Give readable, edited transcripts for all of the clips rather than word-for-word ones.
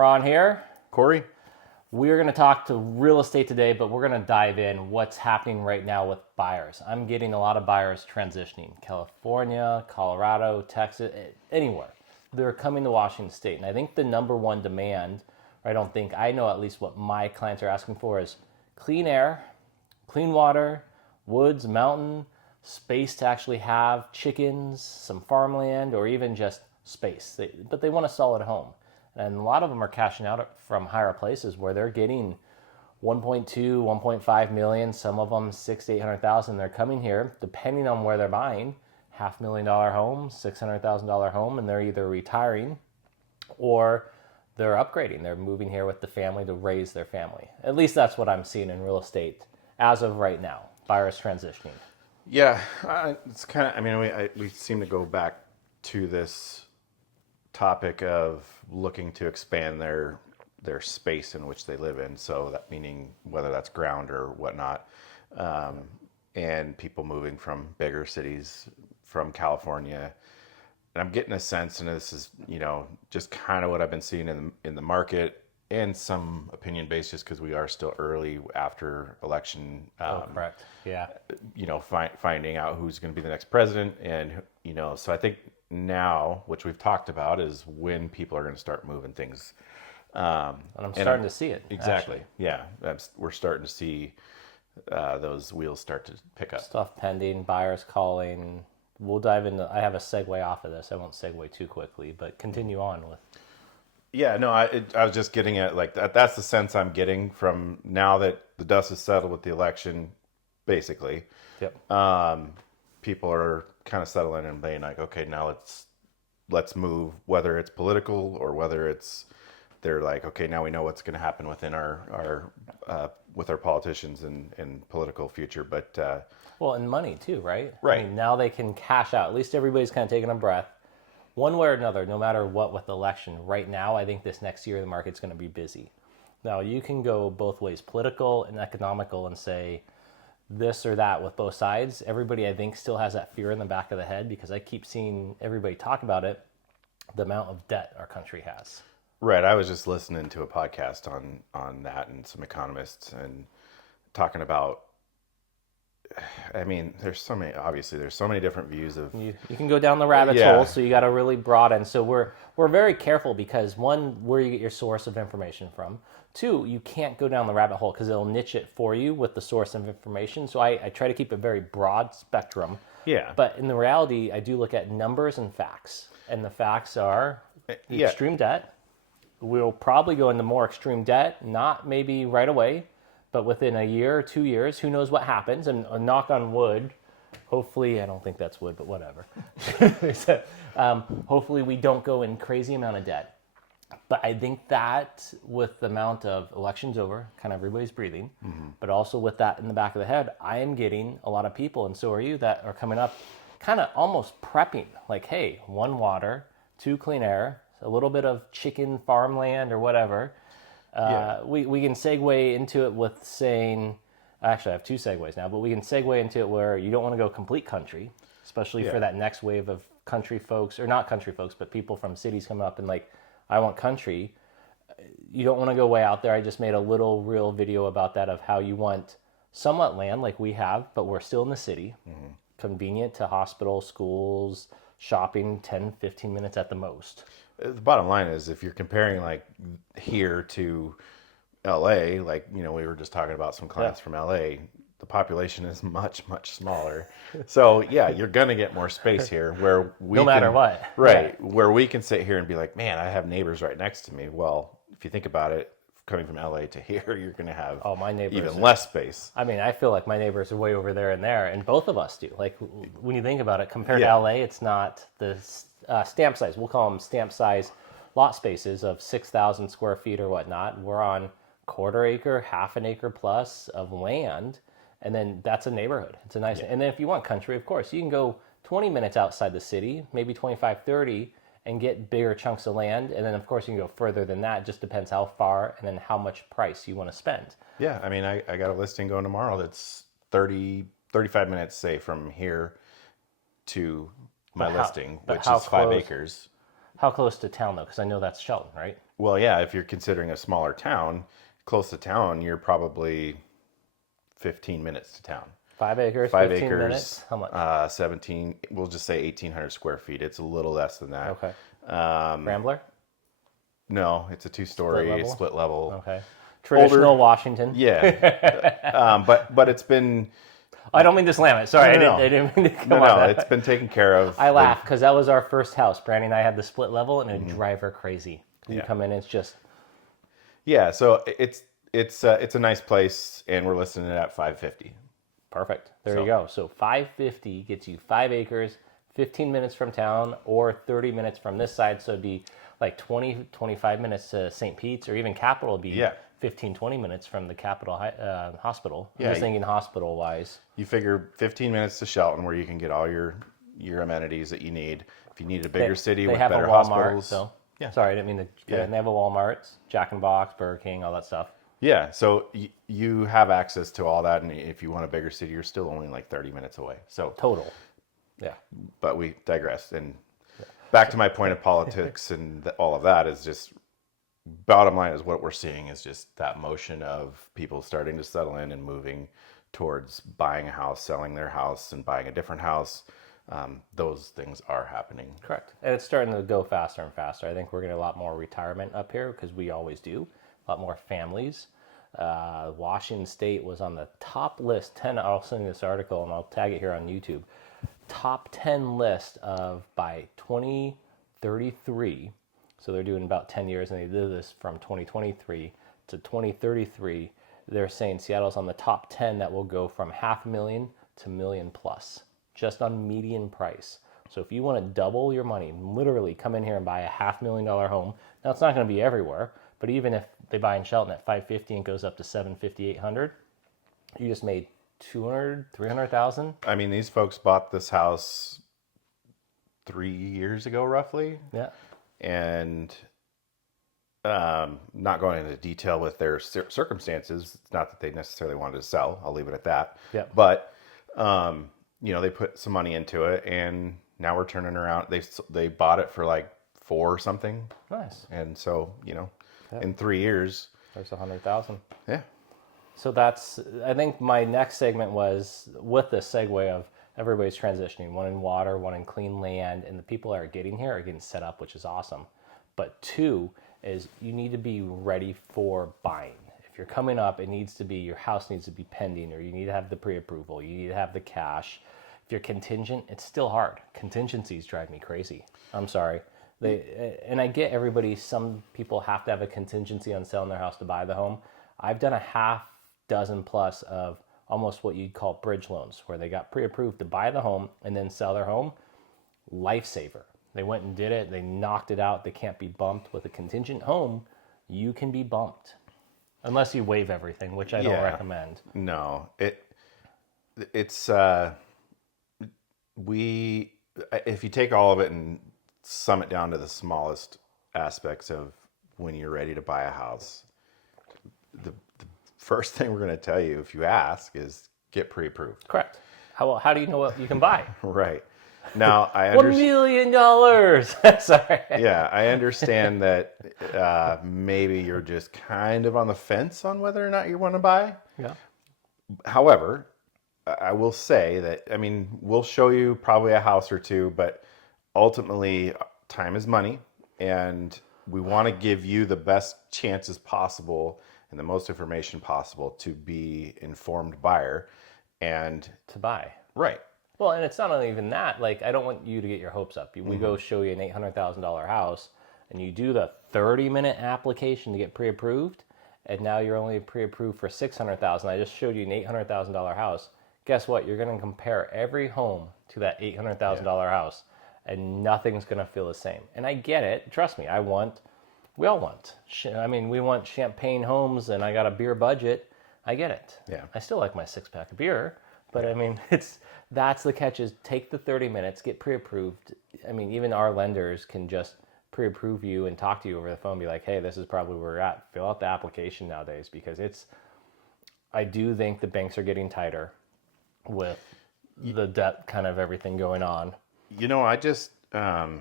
Ron here. Corey? We're going to talk to real estate today, but we're going to dive in what's happening right now with buyers. I'm getting a lot of buyers transitioning. California, Colorado, Texas, anywhere. They're coming to Washington State. And I think the number one demand, or I know at least what my clients are asking for, is clean air, clean water, woods, mountain, space to actually have chickens, some farmland, or even just space. But they want a solid home. And a lot of them are cashing out from higher places where they're getting 1.2, 1.5 million, some of them 600,000 to 800,000. They're coming here, depending on where they're buying, $500,000 home, $600,000 home, and they're either retiring or they're upgrading. They're moving here with the family to raise their family. At least that's what I'm seeing in real estate as of right now. Buyers transitioning. Yeah, it's kind of, we seem to go back to this topic of looking to expand their space in which they live in. So that meaning whether that's ground or whatnot, and people moving from bigger cities, from California. And I'm getting a sense, and this is, just kind of what I've been seeing in the market, and some opinion based just because we are still early after election. Correct. Yeah. Finding out who's going to be the next president. And, so I think now, which we've talked about, is when people are going to start moving things. And I'm starting to see it. Exactly. Actually. Yeah. We're starting to see those wheels start to pick up. Stuff pending, buyers calling. We'll dive into, I have a segue off of this. I won't segue too quickly, but continue on with. Yeah, no, I was just getting at like that. That's the sense I'm getting from now that the dust is settled with the election, basically. Yep. People are kind of settling and being like, okay, now let's move, whether it's political or whether they're like, okay, now we know what's going to happen within our with our politicians and political future. But well, and money too, right? Right. I mean, now they can cash out. At least everybody's kind of taking a breath. One way or another, no matter what with the election, right now, I think this next year the market's going to be busy. Now, you can go both ways, political and economical, and say this or that with both sides. Everybody, I think, still has that fear in the back of the head because I keep seeing everybody talk about it, the amount of debt our country has. Right. I was just listening to a podcast on that and some economists and talking about, there's so many different views of. You can go down the rabbit hole, so you got to really broaden. So we're very careful because one, where you get your source of information from. Two, you can't go down the rabbit hole because it'll niche it for you with the source of information. So I try to keep a very broad spectrum. Yeah. But in the reality, I do look at numbers and facts. And the facts are extreme debt. We'll probably go into more extreme debt, not maybe right away, but within a year or 2 years, who knows what happens. And a knock on wood, hopefully, I don't think that's wood, but whatever. Hopefully we don't go in crazy amount of debt. But I think that with the amount of elections over, kind of everybody's breathing, but also with that in the back of the head, I am getting a lot of people, and so are you, that are coming up kind of almost prepping. Like, hey, 1, water, 2, clean air, a little bit of chicken farmland or whatever. We can segue into it with saying, actually I have 2 segues now, but we can segue into it where you don't want to go complete country, especially for that next wave of country folks, or not country folks, but people from cities coming up and like, I want country. You don't want to go way out there. I just made a little real video about that, of how you want somewhat land like we have, but we're still in the city, convenient to hospitals, schools, shopping, 10, 15 minutes at the most. The bottom line is, if you're comparing like here to LA, like, we were just talking about some clients from LA, the population is much, much smaller. So yeah, you're going to get more space here where we no matter what. Right. Yeah. Where we can sit here and be like, man, I have neighbors right next to me. Well, if you think about it, coming from LA to here, you're going to have my neighbors even less space. I feel like my neighbors are way over there and both of us do. Like, when you think about it, compared to LA, it's not the stamp size. We'll call them stamp size lot spaces of 6,000 square feet or whatnot. We're on quarter acre, half an acre plus of land. And then that's a neighborhood. It's a nice, and then if you want country, of course, you can go 20 minutes outside the city, maybe 25, 30, and get bigger chunks of land. And then, of course, you can go further than that. It just depends how far and then how much price you want to spend. Yeah, I got a listing going tomorrow that's 35 minutes, say, from here to my listing, which is 5 acres. How close to town, though? Because I know that's Shelton, right? Well, yeah, if you're considering a smaller town, close to town, you're probably 15 minutes to town. 5 acres, 5 15 acres, minutes. How much? 17, we'll just say 1,800 square feet. It's a little less than that. Okay. Rambler? No, it's a two-story, level? split level. Okay. Traditional Older. Washington. Yeah. But it's been... I don't mean to slam it. Sorry, No. I didn't mean to come No, on that. it's been taken care of. I laugh because that was our first house. Brandy and I had the split level, and it'd drive her crazy. You Yeah. come in, it's just... Yeah, so it's a nice place, and we're listing it at $550. Perfect. There you go. So $550 gets you 5 acres, 15 minutes from town, or 30 minutes from this side. So it'd be like 20, 25 minutes to St. Pete's, or even Capitol would be 15, 20 minutes from the Capitol Hospital. I'm just thinking hospital-wise. You figure 15 minutes to Shelton, where you can get all your amenities that you need. If you need a bigger city with better hospitals. So. Yeah. Sorry, I didn't mean to. Yeah. They have a Walmart, Jack in the Box, Burger King, all that stuff. Yeah, so you have access to all that, and if you want a bigger city, you're still only like 30 minutes away. So total. Yeah. But we digress. And back to my point of politics and all of that is just, bottom line is what we're seeing is just that motion of people starting to settle in and moving towards buying a house, selling their house, and buying a different house. Those things are happening. Correct. And it's starting to go faster and faster. I think we're getting a lot more retirement up here because we always do. A lot more families. Washington State was on the top list, 10, I'll send you this article and I'll tag it here on YouTube. Top 10 list of by 2033. So they're doing about 10 years and they did this from 2023 to 2033. They're saying Seattle's on the top 10 that will go from 500,000 to $1 million plus. Just on median price. So if you want to double your money, literally come in here and buy a $500,000 home. Now it's not going to be everywhere, but even if they buy in Shelton at $550 and goes up to $750, $800, you just made $200,000, $300,000. I mean, these folks bought this house 3 years ago, roughly. Yeah. And not going into detail with their circumstances. It's not that they necessarily wanted to sell. I'll leave it at that. Yeah. But they put some money into it, and now we're turning around. They bought it for like 4 or something. Nice. And so in 3 years, there's 100,000. Yeah. So I think my next segment was with the segue of everybody's transitioning, one in water, one in clean land, and the people that are getting here are getting set up, which is awesome. But 2 is you need to be ready for buying. If you're coming up, your house needs to be pending, or you need to have the pre-approval, you need to have the cash. If you're contingent, it's still hard. Contingencies drive me crazy. I'm sorry. And I get everybody, some people have to have a contingency on selling their house to buy the home. I've done a half dozen plus of almost what you'd call bridge loans, where they got pre-approved to buy the home and then sell their home. Lifesaver. They went and did it. They knocked it out. They can't be bumped. With a contingent home, you can be bumped. Unless you waive everything, which I don't recommend. No. If you take all of it and sum it down to the smallest aspects of when you're ready to buy a house, the first thing we're going to tell you, if you ask, is get pre-approved. Correct. How do you know what you can buy? Right. Now, I $1 million. Sorry. Yeah, I understand that maybe you're just kind of on the fence on whether or not you want to buy. Yeah. However, I will say that, we'll show you probably a house or two, but ultimately, time is money, and we want to give you the best chances possible and the most information possible to be informed buyer and to buy. Right. Well, and it's not even that. Like, I don't want you to get your hopes up. We go show you an $800,000 house, and you do the 30-minute application to get pre-approved, and now you're only pre-approved for $600,000. I just showed you an $800,000 house. Guess what? You're going to compare every home to that $800,000 house, and nothing's going to feel the same. And I get it. Trust me. We all want. We want champagne homes, and I got a beer budget. I get it. Yeah. I still like my 6-pack of beer, but that's the catch is take the 30 minutes, get pre-approved. Even our lenders can just pre-approve you and talk to you over the phone, be like, hey, this is probably where we're at. Fill out the application nowadays, because I do think the banks are getting tighter with the debt, kind of everything going on. I just... Did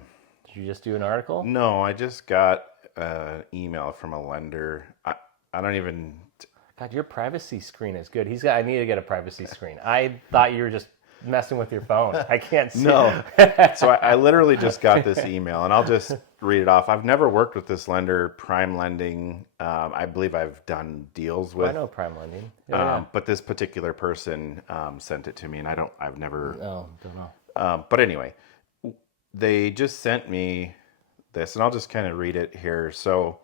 you just do an article? No, I just got an email from a lender. I don't even. God, your privacy screen is good. I need to get a privacy screen. I thought you were just messing with your phone. I can't see. No. So I literally just got this email, and I'll just read it off. I've never worked with this lender, Prime Lending. I believe I've done deals with. I know Prime Lending. Yeah. But this particular person sent it to me, and I've never. Oh, don't know. But anyway, they just sent me this, and I'll just kind of read it here. So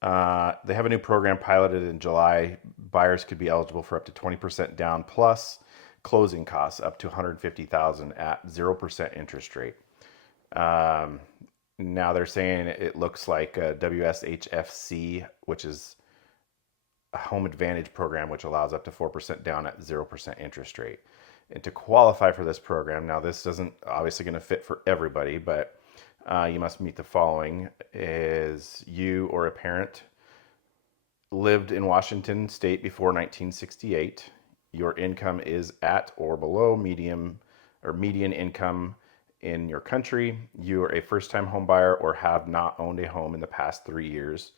they have a new program piloted in July. Buyers could be eligible for up to 20% down plus closing costs up to $150,000 at 0% interest rate. Now they're saying it looks like a WSHFC, which is a home advantage program, which allows up to 4% down at 0% interest rate. And to qualify for this program, now this isn't obviously going to fit for everybody, but you must meet the following: is you or a parent lived in Washington state before 1968. Your income is at or below median income in your country. You are a first-time home buyer or have not owned a home in the past 3 years.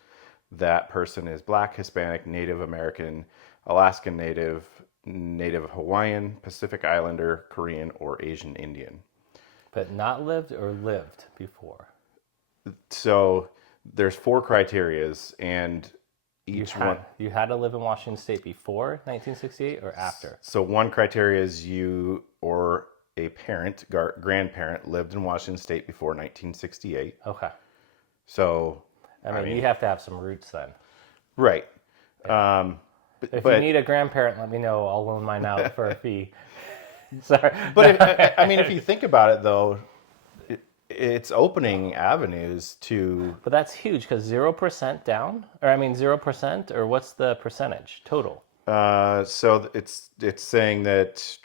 That person is Black, Hispanic, Native American, Alaskan Native, Native Hawaiian, Pacific Islander, Korean, or Asian Indian. But not lived or lived before? So there's 4 criterias, and each one... You had to live in Washington State before 1968 or after? So one criteria is you or a parent, grandparent, lived in Washington State before 1968. Okay. So... I mean, you have to have some roots then. Right. If you need a grandparent, let me know. I'll loan mine out for a fee. Sorry. But if you think about it, though, it's opening avenues to... But that's huge because 0% down? 0%? Or what's the percentage total? So it's saying that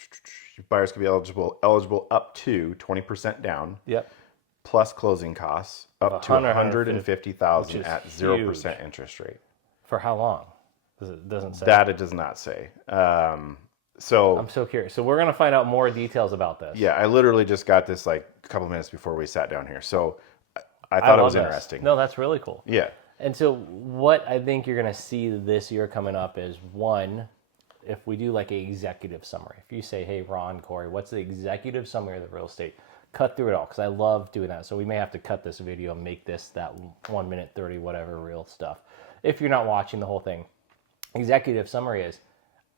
buyers can be eligible up to 20% down. Yep. Plus closing costs up to $150,000 at 0% interest rate. For how long? It doesn't say. That it does not say. So I'm so curious. So we're going to find out more details about this. Yeah, I literally just got this like a couple minutes before we sat down here. So I thought it was interesting. No, that's really cool. Yeah. And so what I think you're going to see this year coming up is, one, if we do like an executive summary. If you say, hey, Ron, Corey, what's the executive summary of the real estate? Cut through it all, because I love doing that. So we may have to cut this video and make this that 1 minute 30 whatever real stuff. If you're not watching the whole thing, executive summary is,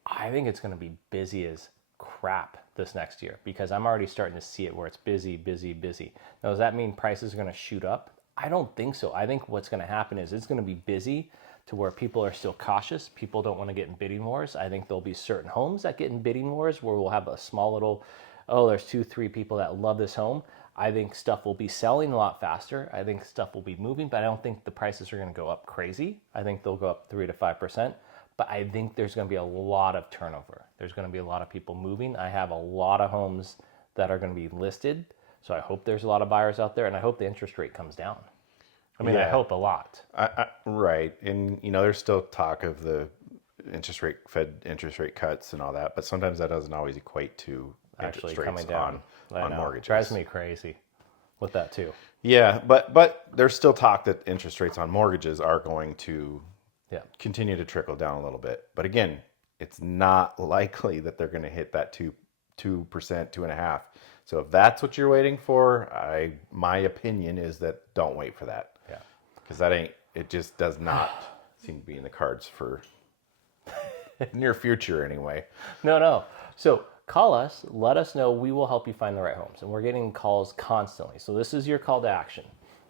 I think it's going to be busy as crap this next year, because I'm already starting to see it where it's busy, busy, busy. Now, does that mean prices are going to shoot up? I don't think so. I think what's going to happen is it's going to be busy to where people are still cautious. People don't want to get in bidding wars. I think there'll be certain homes that get in bidding wars where we'll have a small little, there's 2-3 people that love this home. I think stuff will be selling a lot faster. I think stuff will be moving, but I don't think the prices are going to go up crazy. I think they'll go up 3 to 5%. But I think there's going to be a lot of turnover. There's going to be a lot of people moving. I have a lot of homes that are going to be listed. So I hope there's a lot of buyers out there, and I hope the interest rate comes down. I hope a lot. Right. And, there's still talk of the Fed interest rate cuts and all that, but sometimes that doesn't always equate to Actually interest rates coming down on mortgages. Drives me crazy with that too. Yeah, but there's still talk that interest rates on mortgages are going to continue to trickle down a little bit. But again, it's not likely that they're going to hit that 2%, 2.5%. So if that's what you're waiting for, my opinion is that don't wait for that. Yeah. Because it just does not seem to be in the cards for near future anyway. No. So call us, let us know. We will help you find the right homes. And we're getting calls constantly. So this is your call to action.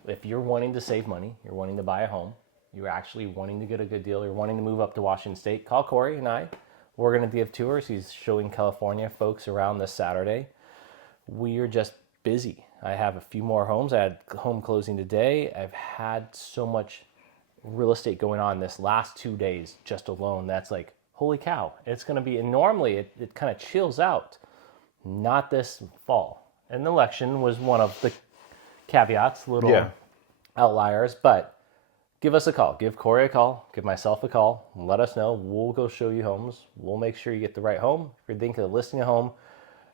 If you're wanting to save money, you're wanting to buy a home, you're actually wanting to get a good deal, you're wanting to move up to Washington State, call Corey and I. We're going to give tours. He's showing California folks around this Saturday. We are just busy. I have a few more homes. I had home closing today. I've had so much real estate going on this last 2 days just alone. That's like, holy cow. It's going to be, and normally it kind of chills out. Not this fall. And the election was one of the caveats, little outliers, but give us a call. Give Corey a call. Give myself a call. Let us know. We'll go show you homes. We'll make sure you get the right home. If you're thinking of listing a home,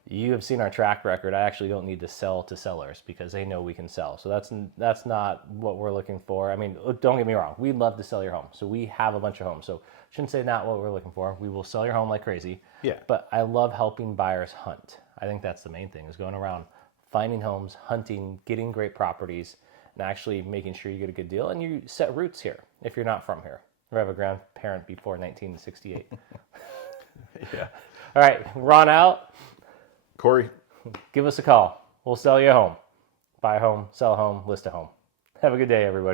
You have seen our track record. I actually don't need to sell to sellers because they know we can sell. So that's not what we're looking for. I mean, don't get me wrong. We'd love to sell your home. So we have a bunch of homes. So shouldn't say not what we're looking for. We will sell your home like crazy. Yeah. But I love helping buyers hunt. I think that's the main thing, is going around finding homes, hunting, getting great properties, and actually making sure you get a good deal. And you set roots here if you're not from here or have a grandparent before 1968. Yeah. All right, Ron out. Corey. Give us a call. We'll sell you a home. Buy a home, sell a home, list a home. Have a good day, everybody.